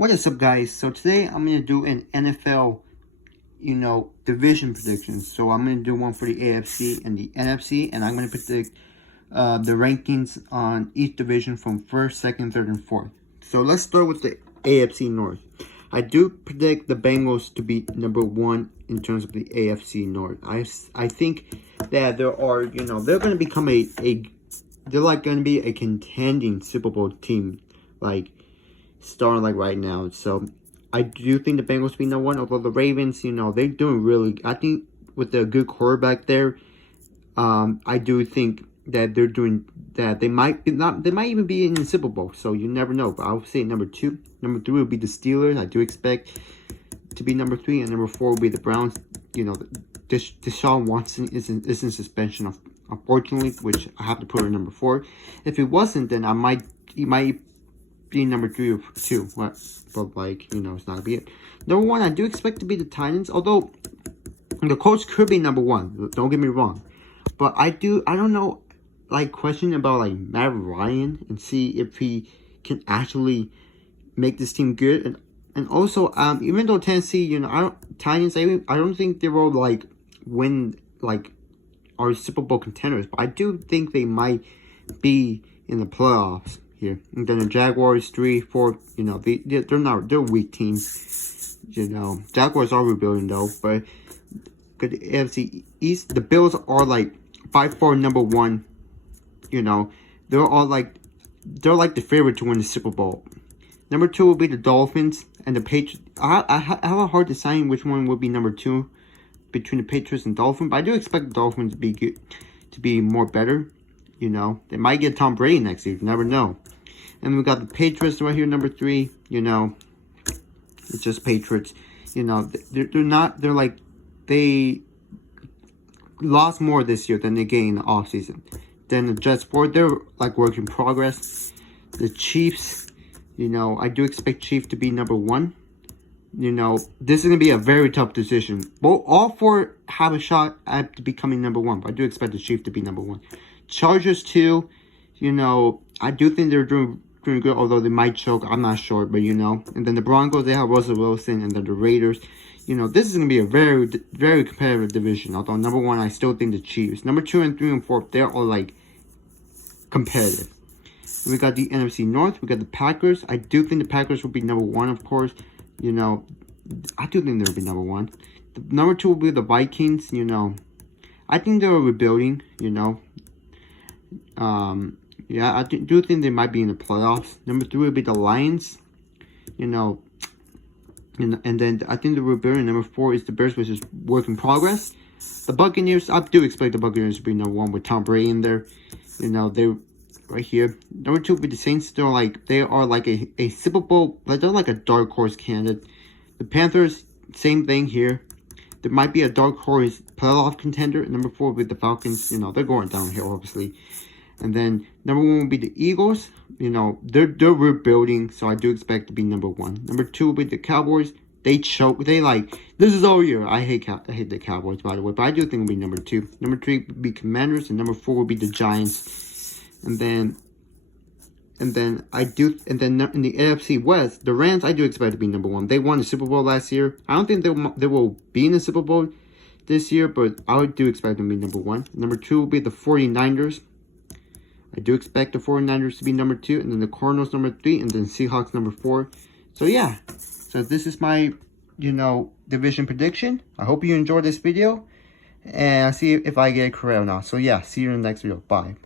What is up, guys? So today I'm going to do an NFL, division predictions. So I'm going to do one for the AFC and the NFC, and I'm going to predict the rankings on each division from first, second, third, and fourth. So let's start with the AFC North. I do predict the Bengals to be number one in terms of the AFC North. I think that they're going to become going to be a contending Super Bowl team, starting right now. So I do think the Bengals will be number one, although the Ravens, they're doing really, I think with a good quarterback there, I do think that they're doing that. They might even be in the Super Bowl, so you never know. But I would say number two. Number three will be the Steelers. I do expect to be number three, and number four will be the Browns. Deshaun Watson is in suspension, unfortunately, which I have to put at number four. If it wasn't, then he might be number three or two. But it's not gonna be it. Number one, I do expect to be the Titans, although the Colts could be number one. Don't get me wrong, but I don't know, question about Matt Ryan and see if he can actually make this team good. And also, even though Tennessee, Titans, I don't think they will win are Super Bowl contenders, but I do think they might be in the playoffs here. And then the Jaguars 3, 4, they're weak teams. Jaguars are rebuilding though, but the AFC East, the Bills are 5-4 number one. They're all they're the favorite to win the Super Bowl. Number two will be the Dolphins and the Patriots. I have a hard deciding which one will be number two between the Patriots and Dolphins, but I do expect the Dolphins to be good, to be more better. They might get Tom Brady next year. You never know. And we got the Patriots right here, number three. It's just Patriots. They lost more this year than they gained in the offseason. Then the Jets, they're work in progress. The Chiefs, I do expect Chiefs to be number one. This is going to be a very tough decision. Well, all four have a shot at becoming number one, but I do expect the Chiefs to be number one. Chargers, too, I do think they're doing good, although they might choke. I'm not sure, but And then the Broncos, they have Russell Wilson, and then the Raiders. This is going to be a very, very competitive division. Although number one, I still think the Chiefs. Number 2 and 3 and 4, they're all competitive. We got the NFC North. We got the Packers. I do think the Packers will be number one, of course. I do think they'll be number one. The number 2 will be the Vikings. I think they're rebuilding. I do think they might be in the playoffs. Number 3 will be the Lions. And then I think the rebuilding. Number 4 is the Bears, which is work in progress. The Buccaneers, I do expect the Buccaneers to be number one with Tom Brady in there. They're right here. Number 2 will be the Saints. They are a Super Bowl, they're a dark horse candidate. The Panthers, same thing here. There might be a dark horse playoff contender. Number 4 will be the Falcons. They're going downhill, obviously. And then number 1 will be the Eagles. They're rebuilding, so I do expect to be number 1. Number 2 will be the Cowboys. They choke. This is all year. I hate the Cowboys, by the way, but I do think it'll be number 2. Number 3 will be Commanders, and number 4 will be the Giants. And then in the AFC West, the Rams, I do expect to be number 1. They won the Super Bowl last year. I don't think they will be in the Super Bowl this year, but I do expect them to be number 1. Number 2 will be the 49ers. I do expect the 49ers to be number 2, and then the Cardinals number 3, and then Seahawks number 4. So yeah, so this is my, division prediction. I hope you enjoyed this video, and I'll see if I get it correct or not. So yeah, see you in the next video. Bye.